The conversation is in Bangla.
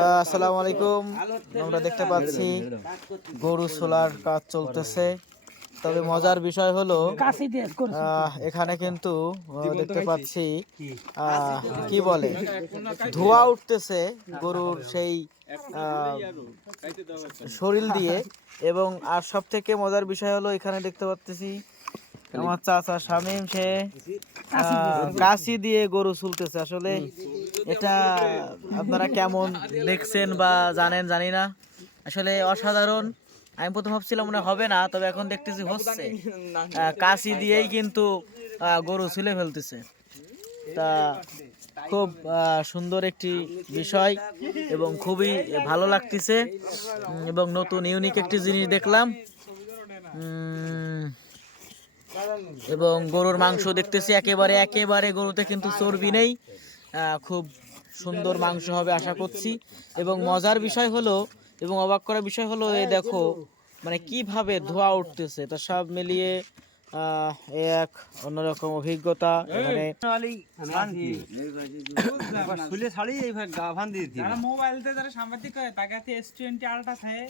আসসালামু আলাইকুম। আমরা দেখতে পাচ্ছি গরু সোলার কাজ চলতেছে। তবে মজার বিষয় হলো এখানে কিন্তু দেখতে পাচ্ছি কি বলে ধোঁয়া উঠতেছে গরুর সেই শরীর দিয়ে। এবং আর সব থেকে মজার বিষয় হলো এখানে দেখতে পাচ্ছি আমার চাচা শামীম, সে কাশি দিয়ে গরু চুলতেছে। আসলে এটা আপনারা কেমন দেখছেন বা জানেন জানি না, আসলে অসাধারণ। আমি প্রথম ভাবছিলাম মনে হবে না, তবে এখন দেখতেছি হচ্ছে। কাশি দিয়েই কিন্তু গরু ছুলে ফেলতেছে। তা খুব সুন্দর একটি বিষয় এবং খুবই ভালো লাগতেছে এবং নতুন ইউনিক একটি জিনিস দেখলাম। এবং গরুর মাংস দেখতেছি একেবারে একেবারে গরুতে কিন্তু চর্বি নেই। খুব সুন্দর মাংস হবে আশা করছি। এবং মজার বিষয় হলো এবং অবাক করার বিষয় হলো এই দেখো মানে কিভাবে ধোঁয়া উঠতেছে। তা সব মিলিয়ে এক অন্যরকম অভিজ্ঞতা। এখানে মোবাইলতে যারা সাংবাদিক হয় তাকে S20 আলট্রা থাকে।